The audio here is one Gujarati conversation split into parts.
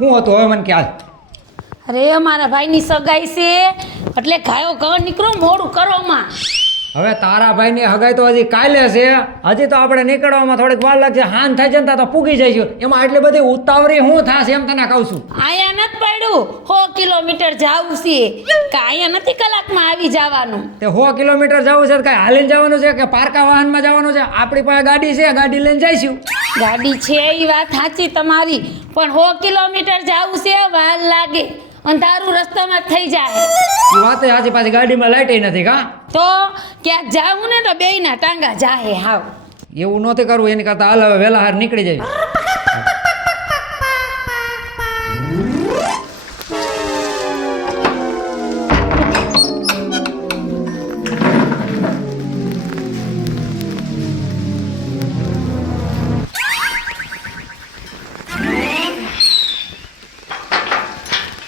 હું હતું હવે મને ખ્યાલ. અરે મારા ભાઈની સગાઈ છે એટલે ગાયો ઘર નીકળો મોડું કરવામાં. હવે તારા ભાઈની હગાઈ તો હજી કાલે છે, હજી તો આપણે નીકળવામાં થોડીક વાર લાગશે. હાન થાય છે ને તો પૂગી જઈશું. એમાં આટલી બધી ઉતાવળી હું થશે એમ તને કહું છું. અહીંયા નથી પડ્યું 100 કિલોમીટર જાવું છે કે અહીંયા નથી કલાકમાં આવી જવાનું. તે 100 કિલોમીટર જવું છે, કાંઈ હાલીને જવાનું છે કે પારકા વાહનમાં જવાનું છે? આપણી પાસે ગાડી છે, ગાડી લઈને જઈશું. ગાડી છે એ વાત સાચી તમારી, પણ 100 કિલોમીટર જાવું છે, વાર લાગે, અંધારું રસ્તામાં જ થઈ જાય. એ વાત સાચી, પાછી ગાડીમાં લાઈટ નથી કા? તો ક્યાંક જાવું ને તો બેયના ટાંગા જાહે. હાવ એવું નહોતું કરવું, એની કરતાં હાલ હવે વહેલા હાર નીકળી જાય.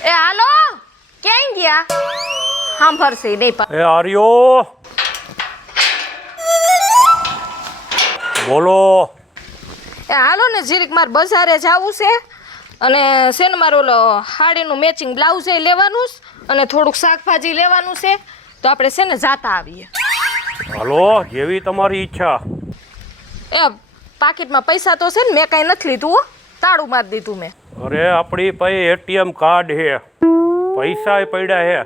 એ હાલો, ક્યાં ગયા? સાંભળશે નહીં પણ. એ આર્યો બોલો. એ હાલો ને જીરીક મારે બજારે જવું છે અને છે ને મારું ઓલો હાડીનું મેચિંગ બ્લાઉઝ લેવાનું છે અને થોડુંક શાકભાજી લેવાનું છે, તો આપણે છે ને જાતા આવીએ. હાલો, જેવી તમારી ઈચ્છા. એ પાકીટમાં પૈસા તો છે ને, મેં કાંઈ નથી લીધું હો, તાળું મારી દીધું મેં. અરે આપણી પાસે એટીએમ કાર્ડ છે, પૈસા પડ્યા છે,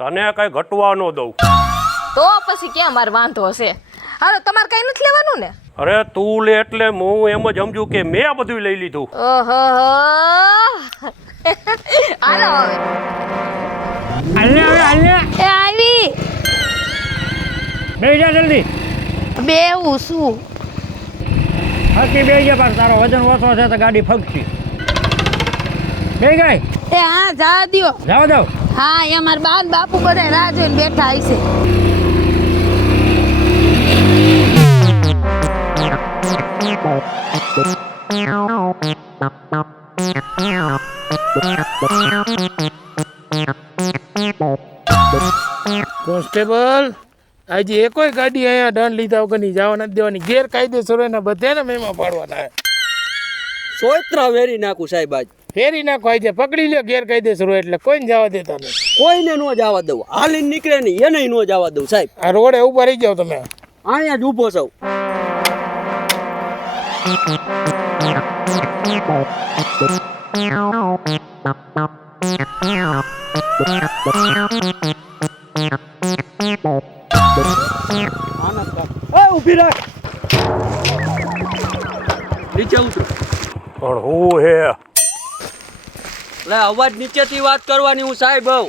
તને કઈ ઘટવા ન દઉં. તો પછી ક્યાં મારે વાંધો છે? હાલો, તમારે કાંઈ નથી લેવાનું ને? અરે તું લે એટલે હું એમ જ સમજુ કે મેં બધું લઈ લીધું. ઓહો હાલો હવે. એ આવી બે જા જલ્દી. બેવું શું? હકી બે જા, પાછું તારો વજન ઓછો છે તો ગાડી ફગતી. બે ગઈ એ હા જા દ્યો. જાવ જાવ. હા એ અમારા બા ને બાપુ બધા રાહ જોઈને બેઠા હશે. કોન્સ્ટેબલ, આજે એકોય ગાડી અહીંયા દંડ લીધા વગરની જવા નથી દેવાની. ગેરકાયદેસર એના બધાને મેમાં પાડવાના. સોયત્રા વેરી નાખું સાહેબ, આજ ફેરી નાખો, આજે પકડી લ્યો ગેરકાયદેસર હોય એટલે કોઈને જવા દેતા નહીં. કોઈને નો જવા દઉં, હાલીને નીકળે નહીં એને નો જવા દઉં સાહેબ. આ રોડે ઉભા રહી જાવ તમે. અહીંયા જ ઊભો છું. ઊભી રાખ, નીચે ઉતરો. પણ હું હે લે, અવાજ નીચેથી વાત કરવાની હું સાહેબ આવ.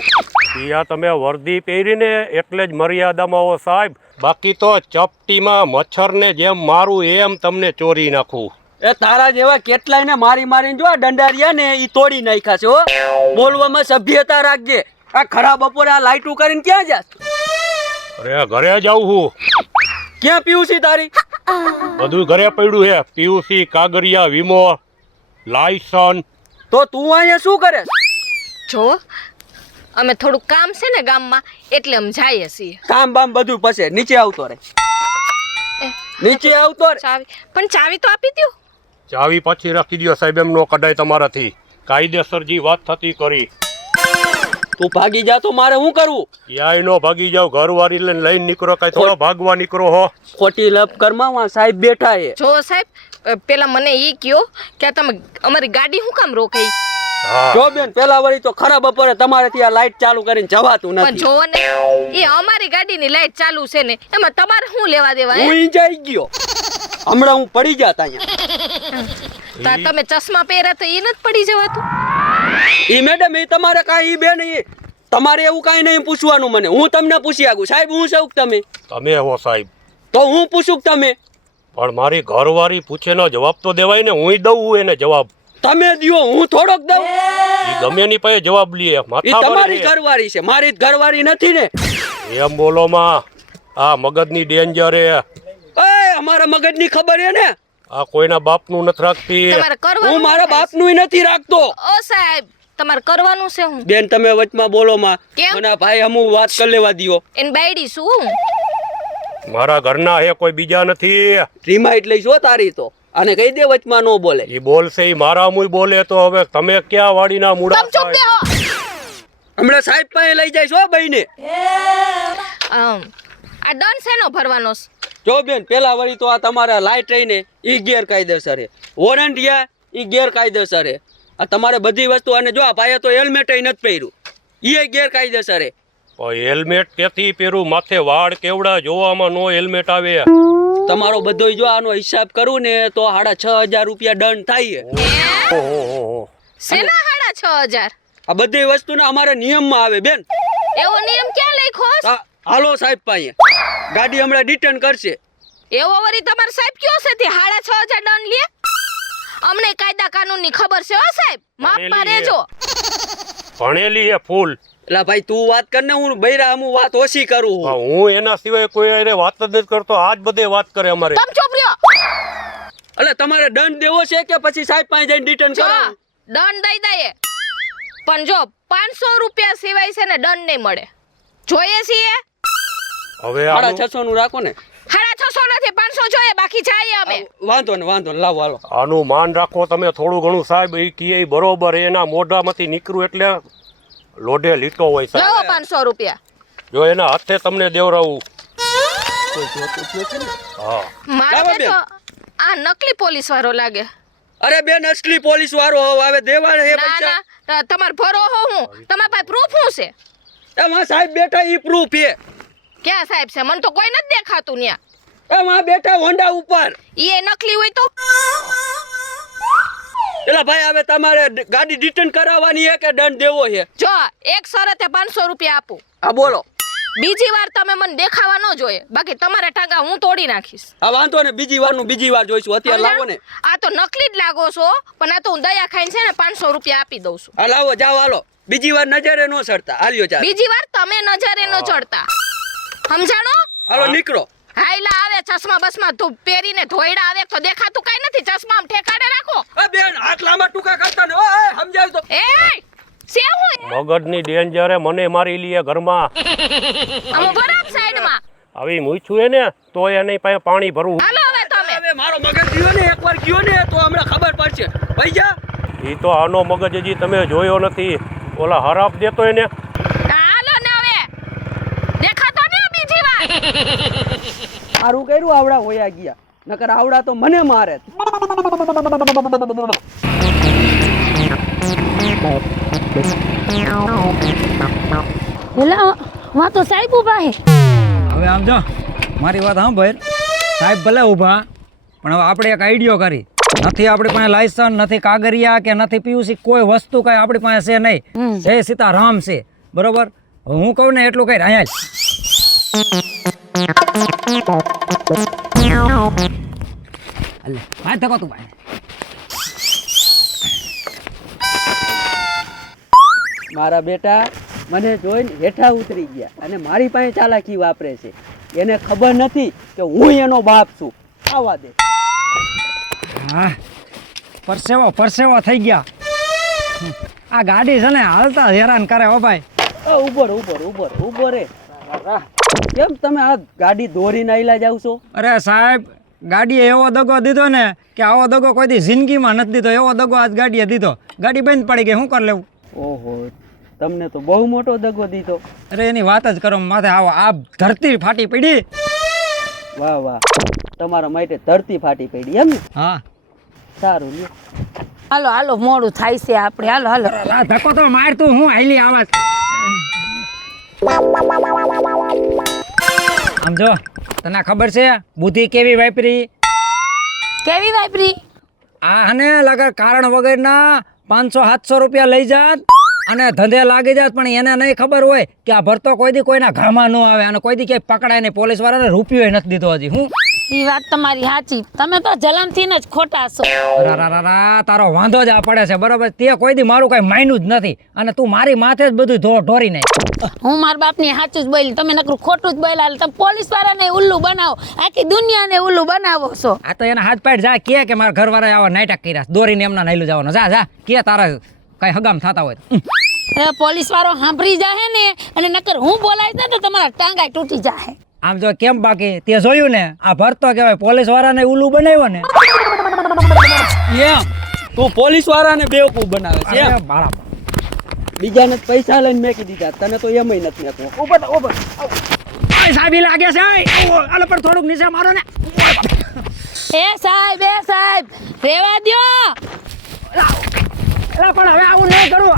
ત્યાં તમે વર્દી પહેરીને એટલે જ મર્યાદામાં હો સાહેબ, બાકી તો ચપટીમાં મચ્છરને જેમ મારું એમ તમને ચોરી નાખું. એ તારા જેવા કેટલાય ને મારી મારીને જો આ દંડારિયા ને ઈ તોડી નાખ્યા છે હો. બોલવામાં સભ્યતા રાખજે. આ ખરા બપોરે આ લાઈટું કરીને ક્યાં જાસ? અરે ઘરે જાઉં હું. ક્યાં પીવું તારી? બધું ઘરે પડ્યું છે, પીયુસી, કાગરિયા, વીમો, લાયસન્સ. તો તું અહીંયા શું કરે? જો અમે થોડુંક કામ છે ને ગામમાં, એટલે અમે જઈએ છીએ. કામ બામ બધું પછી નીચે આવતો રે, નીચે આવતો રે. ચાવી પણ ચાવી તો આપી દ્યો. ચાવી પછી રાખી દો સાહેબ, એમ નો કઢાય તમારાથી. કાયદેસર જે વાત થતી કરી. તું ભાગી જા તો મારે શું કરવું? ક્યાંય નો ભાગી જાવ, ઘરવાળી લઈને નીકળો, કઈ થોડો ભાગવા નીકળો હો. ખોટી લપ કરમાં સાહેબ બેઠા છે. જો સાહેબ, પેલા મને ઈ કયો કે તમે અમારી ગાડી શું કામ રોકાઈ? જો બેન, પેલા વળી તો ખરા બપોરે તમારેથી આ લાઈટ ચાલુ કરીને જવાતું પણ નથી. જો ને, એ અમારી ગાડીની લાઈટ ચાલુ છે ને, એમાં તમારે શું લેવા દેવા? હું ઈ જઈ ગયો, હમણાં હું પડી જાત અહીંયા. તમે ચશ્મા પહેર્યા તો એ નથી પડી જવાતું? ઈ મેડમ, એ તમારે કાંઈ ઈ બેન, ઈ તમારે એવું કાંઈ નહીં પૂછવાનું મને. હું તમને પૂછી આગું સાહેબ, હું સૌ તમે તમે હો સાહેબ. તો હું પૂછું તમે? પણ મારી ઘરવાળી પૂછેનો જવાબ તો દેવાય ને, હું દઉં એને જવાબ. તમે દ્યો, હું થોડોક દઉં. ઈ ગમે ની પાસે જવાબ લે. ઈ તમારી ઘરવાળી છે, મારી ઘરવાળી નથી ને. એમ બોલો માં, આ મગજની ડેન્જર હે. એ અમારા મગજની ખબર હે ને. આ કોઈના બાપનું નથી રાખતી. તમારે કરવાનું હું મારા બાપનું નથી રાખતો. ઓ સાહેબ, તમારે કરવાનું છે હું? બેન તમે વચમાં બોલો માં. કેમ? મને ભાઈ હમું વાત કરી લેવા દિયો. એન બાયડી શું? મારા ઘરના હે, કોઈ બીજા નથી. રીમાઇટ લઈશ હો તારી તો. અને કહી દે વચમાં ન બોલે. એ બોલશે એ મારા મુય બોલે તો હવે તમે ક્યાં વાડીના મૂળા તમ ચૂપ થાય? બેહો. હમણાં સાહેબ પાસે લઈ જાય છો બઈને. આ દંડ શેનો ભરવાનો છે? જો બેન પેલા વળી તો આ તમારા લાઈટ રહીને ઈ ગેરકાયદેસર છે. વોરંટ યા ઈ ગેરકાયદેસર છે. આ તમારે બધી વસ્તુ અને જો આ ભાઈએ તો હેલ્મેટ નથી પહેર્યું. ઈ ગેરકાયદેસર છે. હેલ્મેટ ક્યાંથી પહેરું? માથે વાળ કેવડા જોવામાં નો હેલ્મેટ આવે. તમારો બધો જો આનો હિસાબ કરું ને તો 6,500 રૂપિયા દંડ થાય છે. ઓહો. શેના 6,500? આ બધી વસ્તુના અમારા નિયમમાં આવે બેન. એવો નિયમ ક્યાં લખ્યો છે? હાલો સાહેબ પાસે ગાડી હમણાં રિટર્ન કરશે. એવો વરી તમાર સાહેબ કયો છે તે 6,500 દંડ લે? અમને કાયદા કાનૂનની ખબર છે હો સાહેબ, માપમાં રહેજો. ભણેલી એ ફૂલ. એટલે ભાઈ તું વાત કર ને, હું બૈરા હું વાત ઓછી કરું. હું એના સિવાય કોઈ હારે વાત જ નથી કરતો. આજ બધે વાત કરે અમારે. તમ ચૂપ રહ્યો. એટલે તમારે દંડ દેવો છે કે પછી સાહેબ પાસે જઈને રિટર્ન જો કરાવો? દંડ દઈ દઈએ, પણ જો 500 રૂપિયા સિવાય છે ને દંડ નહીં મળે. જોઈએ છીએ હવે 650 નું રાખો ને. 650 નથી, 500 જોઈએ, બાકી જાય અમે. વાંધો ને લાવો હાલો. આનું માન રાખો તમે થોડું ઘણું. સાહેબ એ કીએ બરોબર, એના મોઢામાંથી નીકળ્યું એટલે લોઢે લીટો હોય સાહેબ. લાવો 500 રૂપિયા. જો એના હાથે તમને દેવરાવું. હા મારે તો આ નકલી પોલીસ વાળો લાગે. અરે બેન અસલી પોલીસ વાળો આવે દેવા હે ના પૈસા. ના તમાર ભરો હો હું, તમારા પાસે પ્રૂફ શું છે? એમાં સાહેબ બેઠા ઈ પ્રૂફ છે. ક્યાં સાહેબ છે? મને તો કોઈ નથી દેખાતું ન્યા. એમાં બેઠા હોન્ડા ઉપર. ઈ નકલી હોય તો એટલે ભાઈ હવે તમારે ગાડી રિટર્ન કરાવવાની છે કે દંડ દેવો છે? જો એક શરતે 500 રૂપિયા આપું. હા બોલો. બીજી વાર તમે મને દેખાવા ન જોઈએ, બાકી તમારા ટાંગા હું તોડી નાખીશ. હા વાંધો ને, બીજી વાર જોઈશું. અત્યારે લાવો ને. આ તો નકલી જ લાગો છો, પણ આ તો હું દયા ખાઈને છે ને 500 રૂપિયા આપી દઉં છું. હા લાવો જાઓ હાલો. બીજી વાર નજરે નો ચડતા. હાલ્યો ચાલ. બીજી વાર તમે નજરે ન ચડતા, સમજાણો? હાલો નીકળો. હાઈલા આવે ચશ્મા બસમાં તું પહેરીને ધોઈડા આવે તો દેખાતું કઈ નથી. ચશ્મા આમ ઠેકાડે રાખો. એ બેન આટલામાં ટૂંકા કરતા ને. ઓય સમજાવ તો. એ સે હું મગજની ડેન્જરે મને મારી લીએ ઘરમાં. આમ બરાબર સાઈડમાં આવી મૂછું એને તો એની પાસે પાણી ભરવું. હાલો હવે તમે. હવે મારો મગજ ગયો ને, એકવાર ગયો ને તો હમણાં ખબર પડશે. ભાઈ જા. એ તો આનો મગજ હજી તમે જોયો નથી. ઓલા હરાપ દેતો એને. હાલો ને હવે દેખાતો ને બીજી વાર. સારું કર્યું આવડા હોયા ગયા, નકર આવડા તો મને મારે. પેલા વાં તો સાહેબ ઊભા હે. હવે આમ જો મારી વાત સાંભળ. સાહેબ ભલે ઊભા, પણ હવે આપણે એક આઈડિયો કરી. નથી આપણી પાસે લાયસન્સ, નથી કાગરિયા કે નથી પીયુસી, કોઈ વસ્તુ કઈ આપણી પાસે છે નહીં. જય સીતારામ છે, બરોબર? હું કહું ને એટલું કઈ અહીંયા ભાઈ ધકો તું ભાઈ. મારા બેટા મને જોઈને હેઠા ઉતરી ગયા અને મારી પાસે ચાલાકી વાપરે છે. એને ખબર નથી કે હું એનો બાપ છું. આવા દે. હા, પરસેવો થઈ ગયા. આ ગાડી છે ને હાલતા હેરાન કરે હો ભાઈ. ઉભો રે. કેમ તમે આ ગાડી દોરીને આયલા જાવ છો? અરે સાહેબ, ગાડીએ એવો દગો દીધો ને કે આવો દગો કોઈ દી જિંદગીમાં નથી દીધો. એવો દગો આજ ગાડીએ દીધો. ગાડી બંધ પડી ગઈ, શું કરી લેવું? ઓહો, તમને તો બહુ મોટો દગો દીધો. અરે એની વાત જ કરો માથે. આવો આ ધરતી ફાટી પડી. વાહ વાહ, તમારા માટે ધરતી ફાટી પડી એમ ને? હા સારું લ્યો. હાલો હાલો મોડું થાય છે આપણે. હાલો હાલો. આ ધક્કો તો માર તું. હું હાલી આવાજ. આમ જો તને ખબર છે બુદ્ધિ કેવી વાપરી? કેવી વાપરી? આ હને લગર કારણ વગરના 500-700 રૂપિયા લઈ જાત અને ધંધે લાગી જાત, પણ એને નહીં ખબર હોય કે આ ભરતો કોઈ દી કોઈના ઘામાં ન આવે અને કોઈ દી ક્યાંય પકડાય નહીં. પોલીસ વાળાને રૂપિયો નથી દીધો હજી. હું એ વાત તમારી સાચી. તમે તો જલમથી જ ખોટા છો. રા તારો વાંધો જ આ પડે છે, બરોબર? તે કોઈ દી મારું કઈ માન્યું જ નથી અને તું મારી માથે જ બધું ઢોરી નાખ. હું મારા બાપની સાચું જ બોલી, તમે નકરું ખોટું જ બોલ્યા. તમે પોલીસ વાળાને ઉલ્લુ બનાવો, આખી દુનિયાને ઉલ્લુ બનાવો છો. આ તો એના હાથ પાડ જા કે મારા ઘરવાળા આવા નાટક કર્યા દોરીને એમના નાયલું જવાનું. જા કે તારા કઈ હગામ થતા હોય. પોલીસ વાળો સાંભળી જાહે ને અને નકર હું બોલાવીશ ને તો તમારા ટાંગાઈ તૂટી જાહે. આમ જો કેમ બાકી તે જોયું ને, આ ભરતો કહેવાય પોલીસ વાળાને ઉલ્લુ બનાવ્યો ને. એમ તું પોલીસ વાળાને બેવકૂફ બનાવે છે અરે એમ? મારા બીજાને જ પૈસા લઈને મેકી દીધા, તને તો એમય નથી મેકવો. ઉપર સાહેબ ઈ લાગે છે અલે પણ થોડુંક નીચે મારો ને એ સાહેબ રેવા દ્યો. એલા પણ હવે આવું નહીં કરું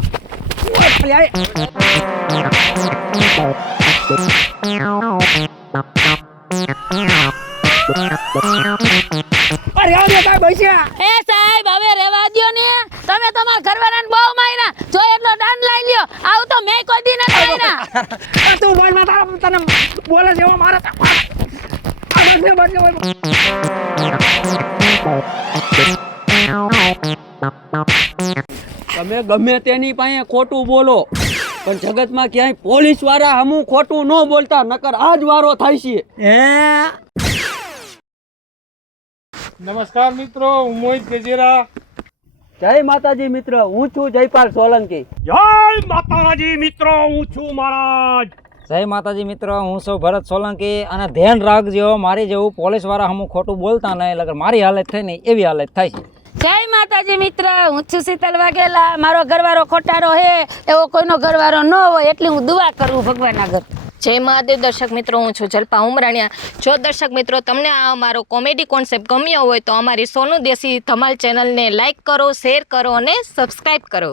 અરે યાર એ કાંઈ બસ્યા એ સાહેબ હવે રેવા દ્યો ને. તમે તમારા ઘરવાળાને બહુ માર્યા, જો એટલો દંડ લઈ લ્યો. આવું તો મેં કોઈ દી નથી માર્યા. તું બોલ માં તારા તને બોલે છે એવો મારે તમે ગમે તેની પાસે ખોટું બોલો, પણ જગતમાં ક્યાંય પોલીસ વાળા હમું ખોટું ન બોલતા, નકર આજ વારો થાય છે. નમસ્કાર મિત્રો, હું મોહિત ગજેરા. જય માતાજી મિત્ર, હું છું જયપાલ સોલંકી. જય માતાજી મિત્રો, હું છું મહારાજ. જય માતાજી મિત્રો, હું છું ભરત સોલંકી અને ધ્યાન રાખજો મારી જેવું પોલીસ વાળા હમું ખોટું બોલતા નહીં એટલે મારી હાલત થઈ ને એવી હાલત થાય છે. જય માતાજી મિત્ર, હું છું શીતલ વાઘેલા. મારો ઘરવાળો ખોટારો હે એવો કોઈનો ઘરવાળો ન હોય એટલી હું દુઆ કરું ભગવાન આગળ. જય મહાદેવ દર્શક મિત્રો, હું છું જલ્પા ઉમરાણીયા. જો દર્શક મિત્રો તમને આ અમારો કોમેડી કોન્સેપ્ટ ગમ્યો હોય તો અમારી સોનુ દેશી ધમાલ ચેનલને લાઈક કરો, શેર કરો અને સબસ્ક્રાઈબ કરો.